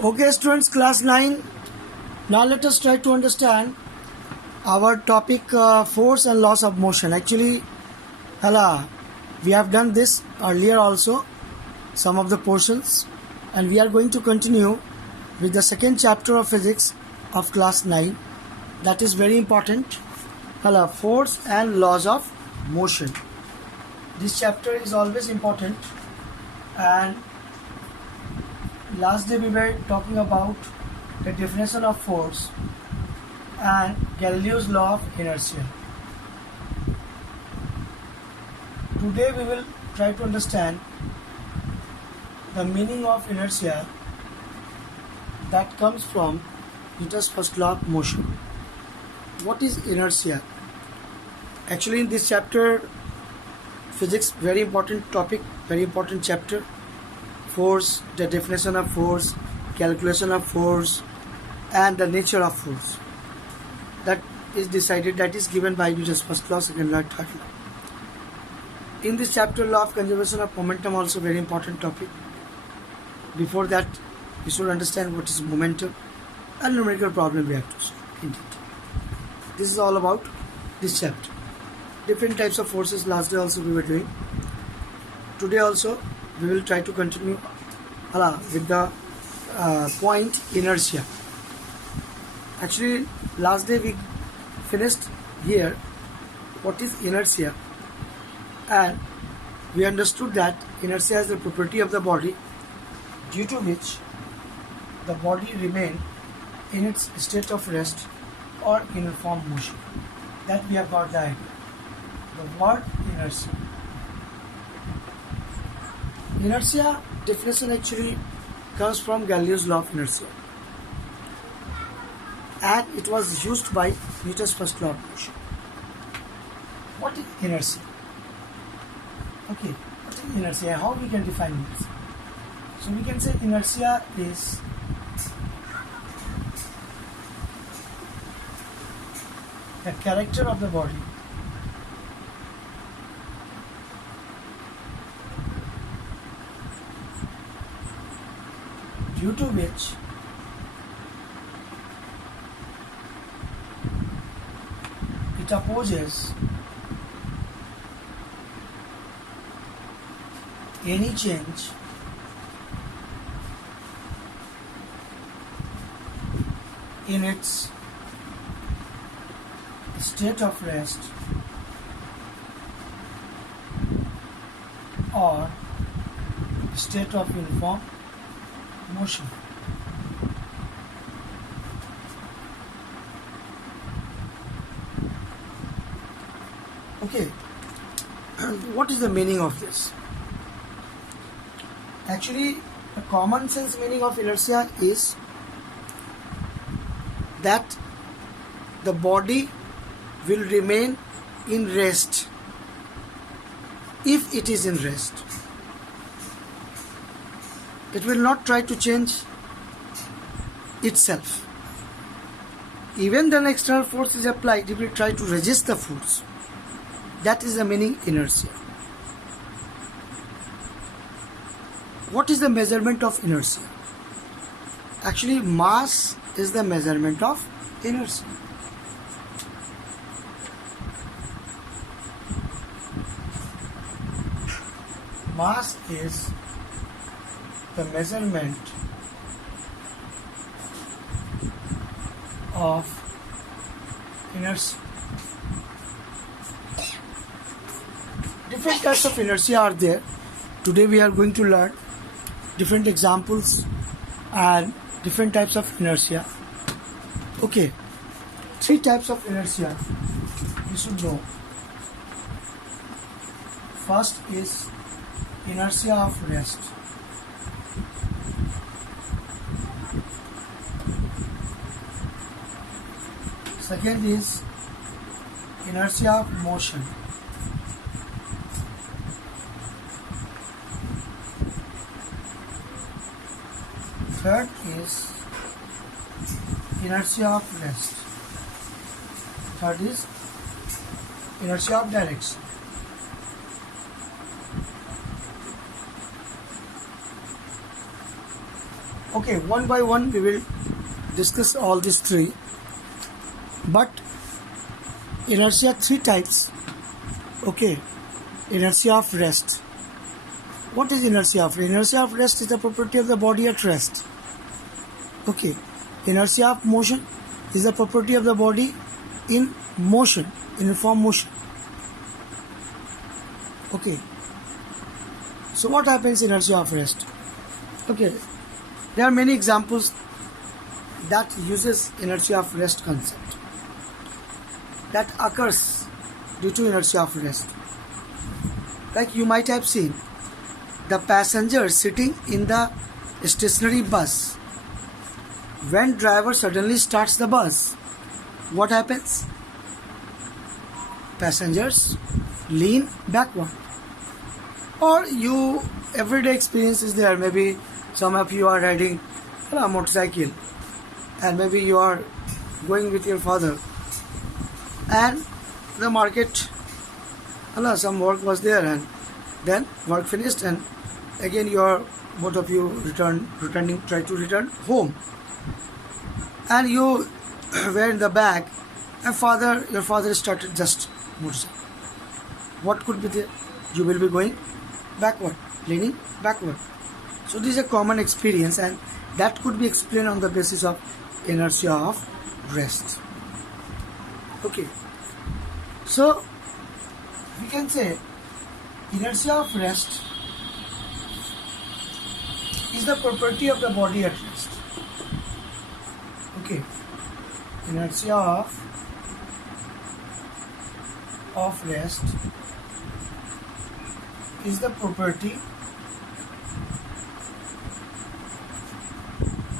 Okay, students, class 9. Now let us try to understand our topic force and laws of motion. Actually, hello, we have done this earlier also, some of the portions, and we are going to continue with the second chapter of physics of class 9. That is very important. Hello, force and laws of motion. This chapter is always important, and last day we were talking about the definition of force and Galileo's law of inertia. Today we will try to understand the meaning of inertia that comes from Newton's first law of motion. What is inertia? Actually, in this chapter, physics, very important topic, very important chapter. Force, the definition of force, calculation of force, and the nature of force. That is decided, that is given by Newton's first law, second law, third law. In this chapter, law of conservation of momentum, also very important topic. Before that, we should understand what is momentum and numerical problem we have to solve in detail. This is all about this chapter. Different types of forces, last day also we were doing. Today also we will try to continue with the point inertia. Actually, last day we finished here what is inertia, and we understood that inertia is the property of the body due to which the body remain in its state of rest or uniform motion. That we have got the idea. The word inertia. Inertia definition actually comes from Galileo's law of inertia, and it was used by Newton's first law of motion. What is inertia? Okay, what is inertia? How we can define inertia? So we can say inertia is the character of the body due to which it opposes any change in its state of rest or state of uniform motion. Okay, what is the meaning of this? Actually, the common sense meaning of inertia is that the body will remain in rest if it is in rest. It will not try to change itself. Even when external force is applied, it will try to resist the force. That is the meaning inertia. What is the measurement of inertia? Actually, mass is the measurement of inertia. Mass is the measurement of inertia. Different types of inertia are there. Today we are going to learn different examples and different types of inertia. Okay, 3 types of inertia you should know. First is inertia of rest. Second is inertia of motion. Third is inertia of rest. Third is inertia of direction. Okay, one by one we will discuss all these three. But inertia, three types. Okay, inertia of rest. What is inertia of rest? Inertia of rest is the property of the body at rest. Okay, inertia of motion is the property of the body in motion, in uniform motion. Okay, so what happens in inertia of rest? Okay, there are many examples that uses inertia of rest concept that occurs due to inertia of rest. Like you might have seen the passenger sitting in the stationary bus. When driver suddenly starts the bus, what happens? Passengers lean backward. Or you everyday experience is there. Maybe some of you are riding a motorcycle and maybe you are going with your father and the market, some work was there and then work finished and again both of you try to return home and you were in the back and your father started just motorcycle. What could be there? You will be going backward, leaning backward. So this is a common experience and that could be explained on the basis of inertia of rest. Okay, so we can say inertia of rest is the property of the body at rest. Okay, inertia of rest is the property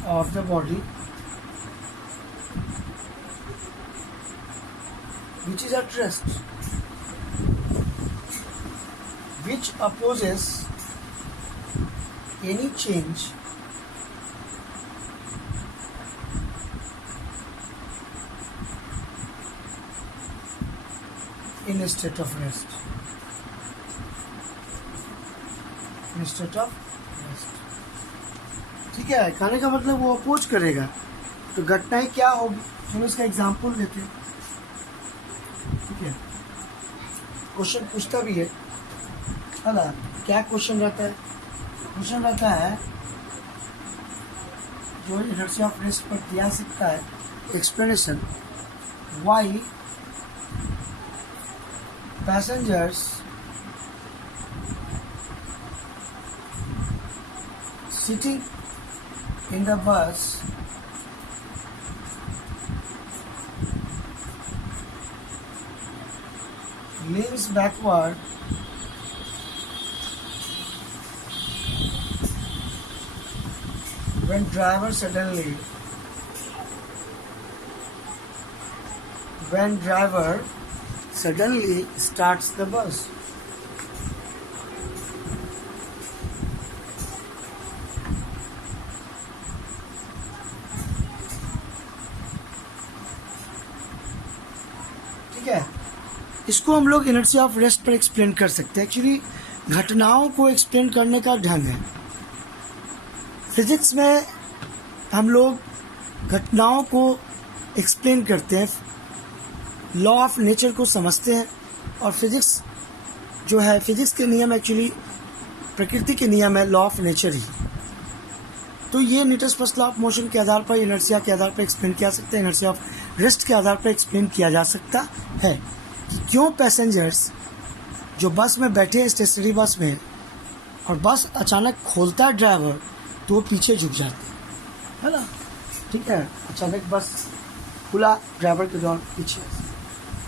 of the body which is at rest, which opposes any change in a state of rest. In a state of rest. ठीक है, कहने का मतलब वो oppose करेगा तो घटनाएं क्या होगी, हम इसका एग्जाम्पल लेते हैं. ठीक है, क्वेश्चन पूछता भी है ना. क्या क्वेश्चन रहता है? क्वेश्चन रहता है जो इनर्शिया ऑफ रेस्ट पर दिया सकता है explanation why passengers sitting in the bus leans backward when driver suddenly starts the bus. ठीक है, इसको हम लोग इनर्शिया ऑफ रेस्ट पर एक्सप्लेन कर सकते हैं. एक्चुअली घटनाओं को एक्सप्लेन करने का ढंग है. फिजिक्स में हम लोग घटनाओं को एक्सप्लेन करते हैं, लॉ ऑफ नेचर को समझते हैं और फिजिक्स जो है, फिजिक्स के नियम एक्चुअली प्रकृति के नियम है, लॉ ऑफ नेचर ही. तो ये Newton's first law of motion के आधार पर, इनर्शिया के आधार पर एक्सप्लेन किया सकता है, इनर्शिया ऑफ रेस्ट के आधार पर एक्सप्लेन किया जा सकता है कि क्यों पैसेंजर्स जो बस में बैठे हैं, स्टेशनरी बस में, और बस अचानक खोलता है ड्राइवर तो वो पीछे झुक जाते है ना. ठीक है, अचानक बस खुला, ड्राइवर के दौरान पीछे.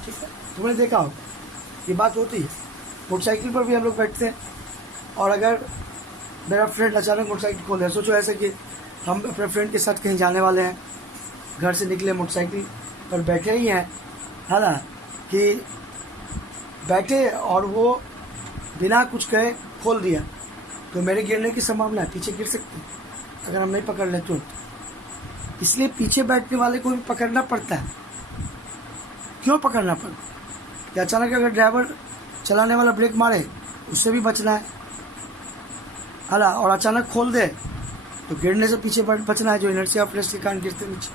ठीक है, तुमने देखा हो ये बात होती है. मोटरसाइकिल पर भी हम लोग बैठते हैं और अगर मेरा फ्रेंड अचानक मोटरसाइकिल खोल है, सोचो ऐसे कि हम अपने फ्रेंड के साथ कहीं जाने वाले हैं, घर से निकले, मोटरसाइकिल पर बैठे ही हैं, है ना, कि बैठे और वो बिना कुछ कहे खोल दिया तो मेरे गिरने की संभावना है, पीछे गिर सकते हैं अगर हम नहीं पकड़ लें तो. इसलिए पीछे बैठने वाले को भी पकड़ना पड़ता है. क्यों पकड़ना पड़ता है? कि अचानक अगर ड्राइवर चलाने वाला ब्रेक मारे उससे भी बचना है ना, और अचानक खोल दे तो गिरने से पीछे बचना है, जो इनर्शिया ऑफ रेस्ट के कारण गिरते नीचे।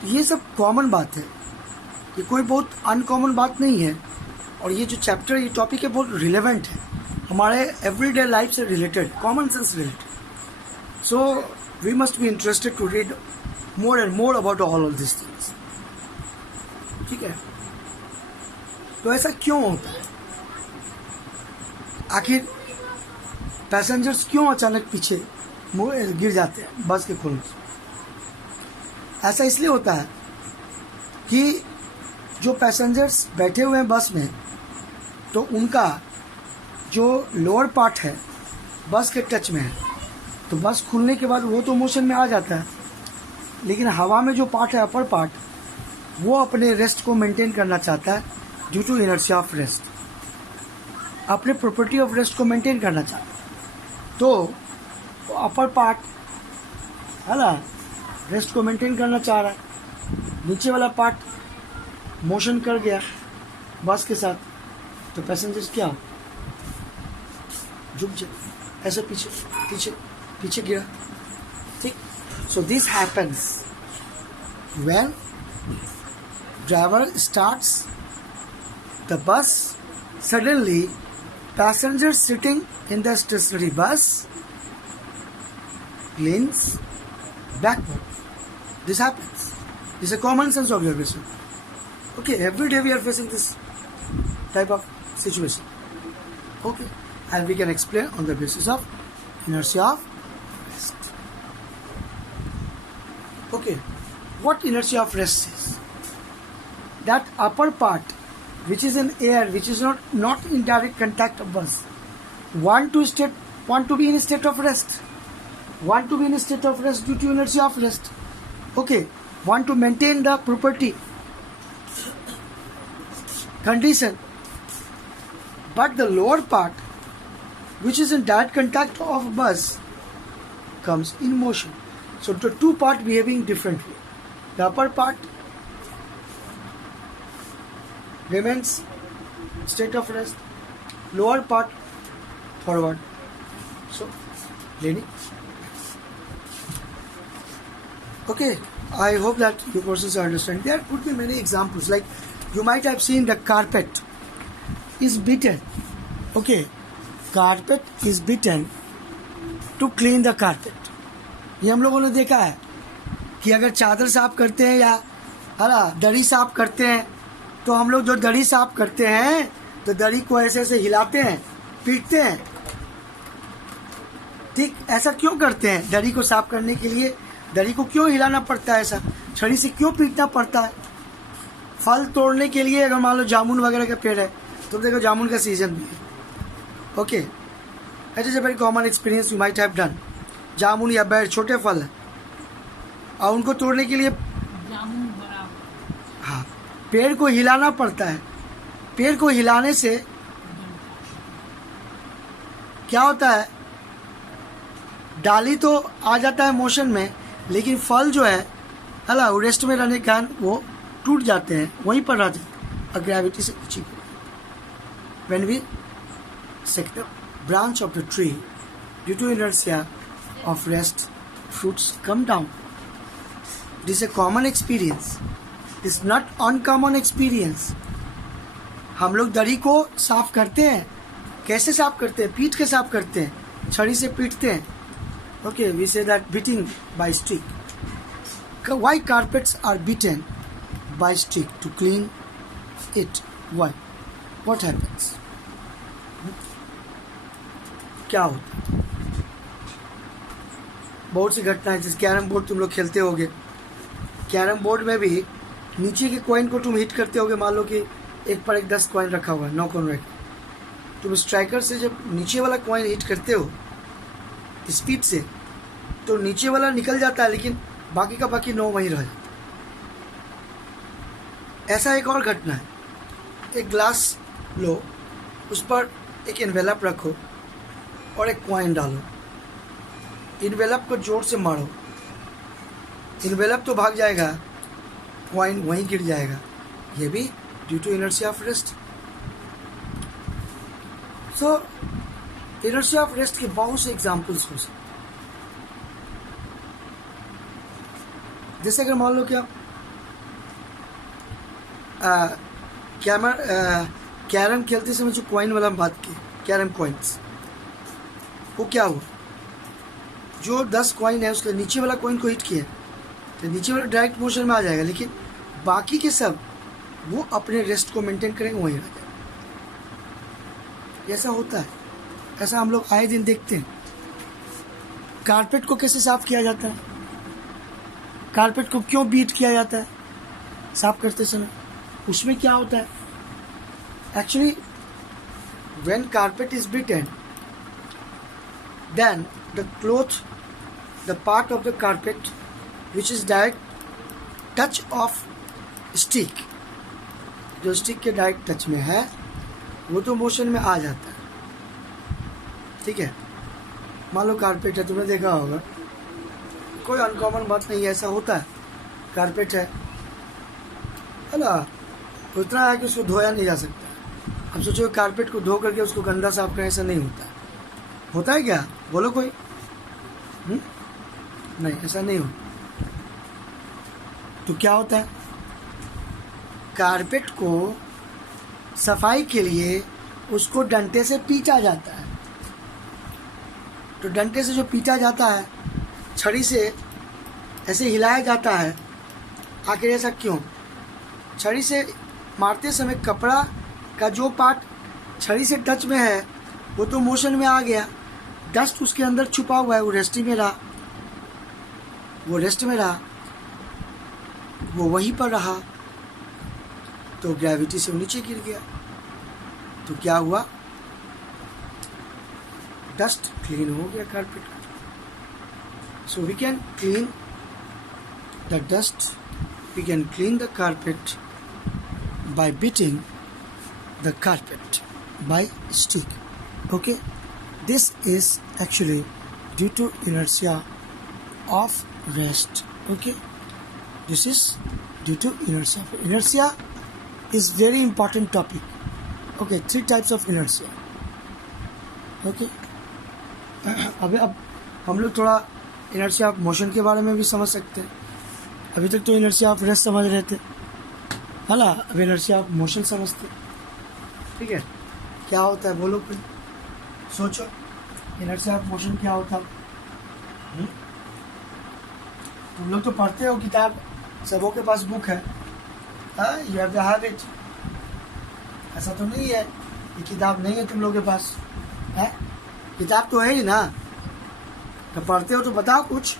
तो ये सब कॉमन बात है, ये कोई बहुत अनकॉमन बात नहीं है। और ये जो चैप्टर, ये टॉपिक है, बहुत रिलेवेंट है, हमारे एवरीडे लाइफ से related, common sense related. So we must be interested to read more and more about all this things. ठीक है, तो ऐसा क्यों होता है? आखिर पैसेंजर्स क्यों अचानक पीछे गिर जाते हैं बस के खोलने से? ऐसा इसलिए होता है कि जो पैसेंजर्स बैठे हुए हैं बस में, तो उनका जो लोअर पार्ट है बस के टच में है, तो बस खुलने के बाद वो तो मोशन में आ जाता है, लेकिन हवा में जो पार्ट है, अपर पार्ट, वो अपने रेस्ट को मेंटेन करना चाहता है due to inertia of rest, अपने प्रॉपर्टी ऑफ रेस्ट को मेंटेन करना चाहता है। तो अपर पार्ट है ना, रेस्ट को मेंटेन करना चाह रहा है, नीचे वाला पार्ट मोशन कर गया बस के साथ, तो पैसेंजर्स क्या झुक जाए, ऐसे पीछे पीछे पीछे गिरा। ठीक, so this happens when driver starts the bus, suddenly passengers sitting in the stationary bus leans backward. This happens. This is a common sense observation. Okay, every day we are facing this type of situation. Okay, and we can explain on the basis of inertia of rest. Okay, what inertia of rest is? That upper part, which is in air, which is not in direct contact of bus, want to be in a state of rest, want to be in a state of rest due to inertia of rest. Okay, want to maintain the property condition, but the lower part, which is in direct contact of bus, comes in motion. So the two parts behaving differently. The upper part remains state of rest, lower part forward. So leaning. Okay, I hope that you persons understand. There could be many examples, like you might have seen the carpet is beaten. Okay, carpet is beaten to clean the carpet. ये हम लोगों ने देखा है कि अगर चादर साफ करते हैं या हरा दरी साफ करते हैं, तो हम लोग जो दरी साफ करते हैं तो दरी को ऐसे ऐसे हिलाते हैं, पीटते हैं। ठीक, ऐसा क्यों करते हैं? दरी को साफ करने के लिए दरी को क्यों हिलाना पड़ता है? ऐसा छड़ी से क्यों पीटना पड़ता है? फल तोड़ने के लिए, अगर मान लो जामुन वगैरह का पेड़ है, तो देखो जामुन का सीजन भी है। Okay, it is a very common experience you might have done. जामुन या बेर छोटे फल है, और उनको तोड़ने के लिए हाँ पेड़ को हिलाना पड़ता है। पेड़ को हिलाने से क्या होता है? डाली तो आ जाता है मोशन में, लेकिन फल जो है हला रेस्ट में रहने के कारण वो टूट जाते हैं, वहीं पर रह जाते हैं ग्रेविटी से नीचे। When we shake the branch of the tree due to inertia of rest, fruits come down. It is a common experience. It is not uncommon experience. हम लोग दरी को साफ करते हैं। कैसे साफ करते हैं? पीट के साफ करते हैं, छड़ी से पीटते हैं। Okay, we say that beating by stick. Why carpets are beaten by stick? To clean it. Why? What happens? क्या होता है? बहुत सी घटनाएं, जैसे कैरम बोर्ड तुम लोग खेलते होगे। कैरम बोर्ड में भी नीचे के कॉइन को तुम हिट करते होगे। मान लो कि एक पर एक 10 कॉइन रखा हुआ है, 9 कॉइन रखे, तुम स्ट्राइकर से जब नीचे वाला कॉइन हिट करते हो स्पीड से, तो नीचे वाला निकल जाता है, लेकिन बाकी का बाकी 9 वहीं रह जाता है। ऐसा एक और घटना है। एक ग्लास लो, उस पर एक एनवेलप रखो और एक कॉइन डालो। एनवेलप को जोर से मारो, एनवेलप तो भाग जाएगा, कॉइन वहीं गिर जाएगा। ये भी due to inertia of rest. So inertia of rest के बहुत से एग्जाम्पल्स हो सकते। जैसे अगर मान लो क्या कैरम खेलते समय जो कॉइन वाला हम बात की, कैरम कॉइन्स, वो क्या हुआ, जो 10 कॉइन है उसके नीचे वाला कॉइन को हिट किया तो नीचे वाला डायरेक्ट मोशन में आ जाएगा, लेकिन बाकी के सब वो अपने रेस्ट को मेंटेन करेंगे, वहीं रह जाएगा। ऐसा होता है, ऐसा हम लोग आए दिन देखते हैं। कारपेट को कैसे साफ किया जाता है, कारपेट को क्यों बीट किया जाता है साफ करते समय, उसमें क्या होता है? Actually when carpet is beaten, then the cloth, the part of the carpet which is direct touch of stick, जो स्टिक के डायरेक्ट टच में है वो तो मोशन में आ जाता है, ठीक है। मान लो कारपेट है, तुमने देखा होगा, कोई अनकॉमन बात नहीं है, ऐसा होता है। कारपेट है ना, उतना है कि उसको धोया नहीं जा सकता। अब सोचो कारपेट को धो करके उसको गंदा साफ करें, ऐसा नहीं होता है। होता है क्या, बोलो कोई? नहीं, ऐसा नहीं हो। तो क्या होता है, कारपेट को सफाई के लिए उसको डंडे से पीटा जाता है। तो डंडे से जो पीटा जाता है, छड़ी से ऐसे हिलाया जाता है। आखिर ऐसा क्यों? छड़ी से मारते समय कपड़ा का जो पार्ट छड़ी से टच में है वो तो मोशन में आ गया, डस्ट उसके अंदर छुपा हुआ है, वो रेस्ट में रहा, वो वहीं पर रहा, तो ग्रेविटी से नीचे गिर गया। तो क्या हुआ, डस्ट क्लीन हो गया कारपेट का। So we can clean the dust, we can clean the carpet by beating the carpet by stick. Okay, this is actually due to inertia of rest. Okay, this is due to inertia. Inertia is very important topic. Okay, 3 types of inertia. Okay, अब हम लोग थोड़ा inertia of motion के बारे में भी समझ सकते हैं। अभी तक तो inertia of rest समझ रहे थे, है ना, अब इनर्शिया ऑफ मोशन समझते, ठीक है। क्या होता है बोलो कोई, सोचो इनर्शिया ऑफ मोशन क्या होता है? तुम लोग तो पढ़ते हो किताब, सबों के पास बुक है, you have to have it. ऐसा तो नहीं है कि किताब नहीं है तुम लोग के पास, है? किताब तो है ही ना, तो पढ़ते हो तो बताओ कुछ।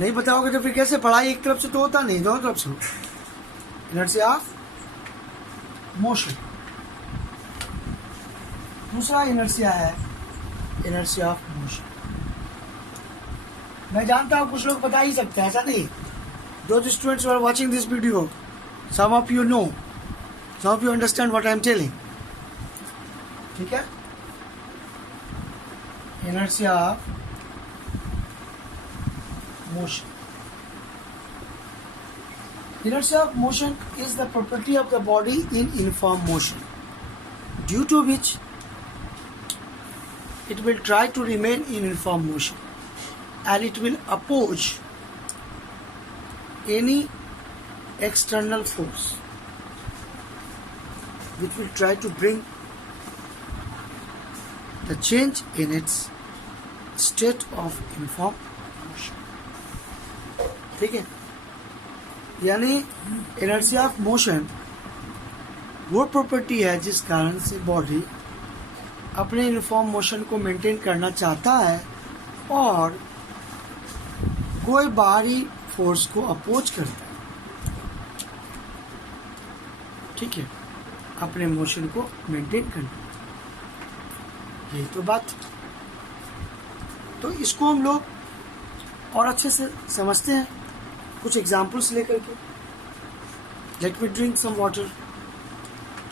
नहीं बताओगे तो फिर कैसे? पढ़ाई एक तरफ से तो होता नहीं, दोनों तरफ से। Inertia of motion. दूसरा इनर्शिया है इनर्शिया ऑफ मोशन। मैं जानता हूँ कुछ लोग बता ही सकते हैं, ऐसा नहीं। Those students are watching this video, some of you know, some of you understand what I am telling, ठीक है। Inertia of motion. Inertia of motion is the property of the body in uniform motion, due to which it will try to remain in uniform motion and it will oppose any external force which will try to bring the change in its state of uniform. ठीक है, यानी inertia of motion वो property है जिस कारण से body अपने uniform motion को मेंटेन करना चाहता है और कोई बाहरी फोर्स को अपोज करता है, ठीक है, अपने मोशन को मेंटेन करना। यही तो बात। तो इसको हम लोग और अच्छे से समझते हैं कुछ एग्जाम्पल्स लेकर के। Let me drink some water,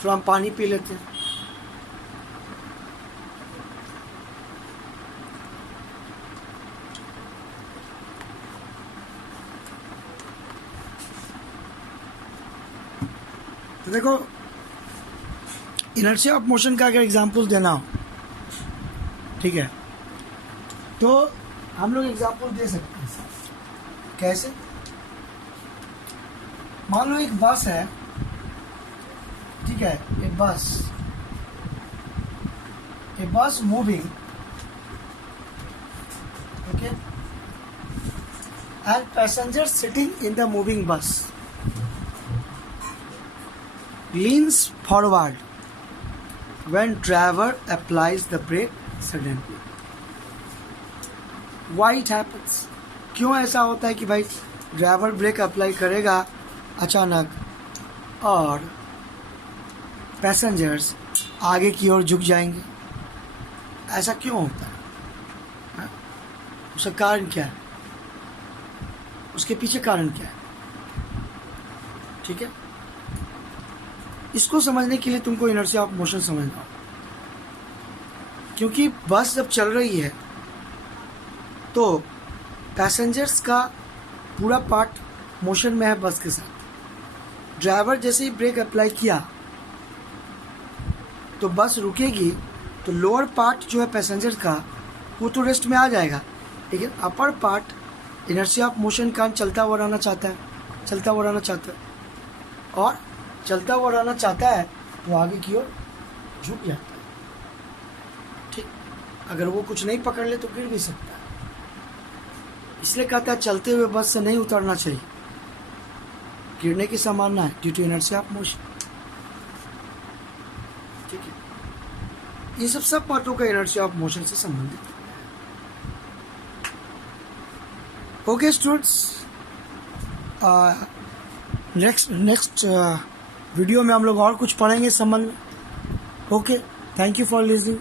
थोड़ा हम पानी पी लेते हैं। तो देखो, इनर्शिया ऑफ मोशन का अगर एग्जाम्पल देना हो, ठीक है, तो हम लोग एग्जाम्पल दे सकते हैं। कैसे? मान लो एक बस है, ठीक है, ए बस moving, okay, and passengers sitting in the moving bus leans forward when driver applies the brake suddenly. Why it happens? क्यों ऐसा होता है कि भाई ड्राइवर ब्रेक अप्लाई करेगा अचानक और पैसेंजर्स आगे की ओर झुक जाएंगे? ऐसा क्यों होता है? हाँ? उसका कारण क्या है? उसके पीछे कारण क्या है? ठीक है, इसको समझने के लिए तुमको इनर्शिया ऑफ मोशन समझना होगा। क्योंकि बस जब चल रही है तो पैसेंजर्स का पूरा पार्ट मोशन में है बस के साथ। ड्राइवर जैसे ही ब्रेक अप्लाई किया तो बस रुकेगी, तो लोअर पार्ट जो है पैसेंजर का वो तो रेस्ट में आ जाएगा, लेकिन upper part inertia of motion का चलता हुआ रहना चाहता है, और चलता हुआ रहना चाहता है तो आगे की ओर झुक जाता है। ठीक, अगर वो कुछ नहीं पकड़ ले तो गिर भी सकता है। इसलिए कहता है चलते हुए बस से नहीं उतरना चाहिए, गिरने की संभावना है due to inertia of motion. ठीक है, ये सब पार्टों का इनर्शिया ऑफ मोशन से संबंधित है। ओके स्टूडेंट्स, नेक्स्ट वीडियो में हम लोग और कुछ पढ़ेंगे इस संबंध में। Okay, thank you for listening.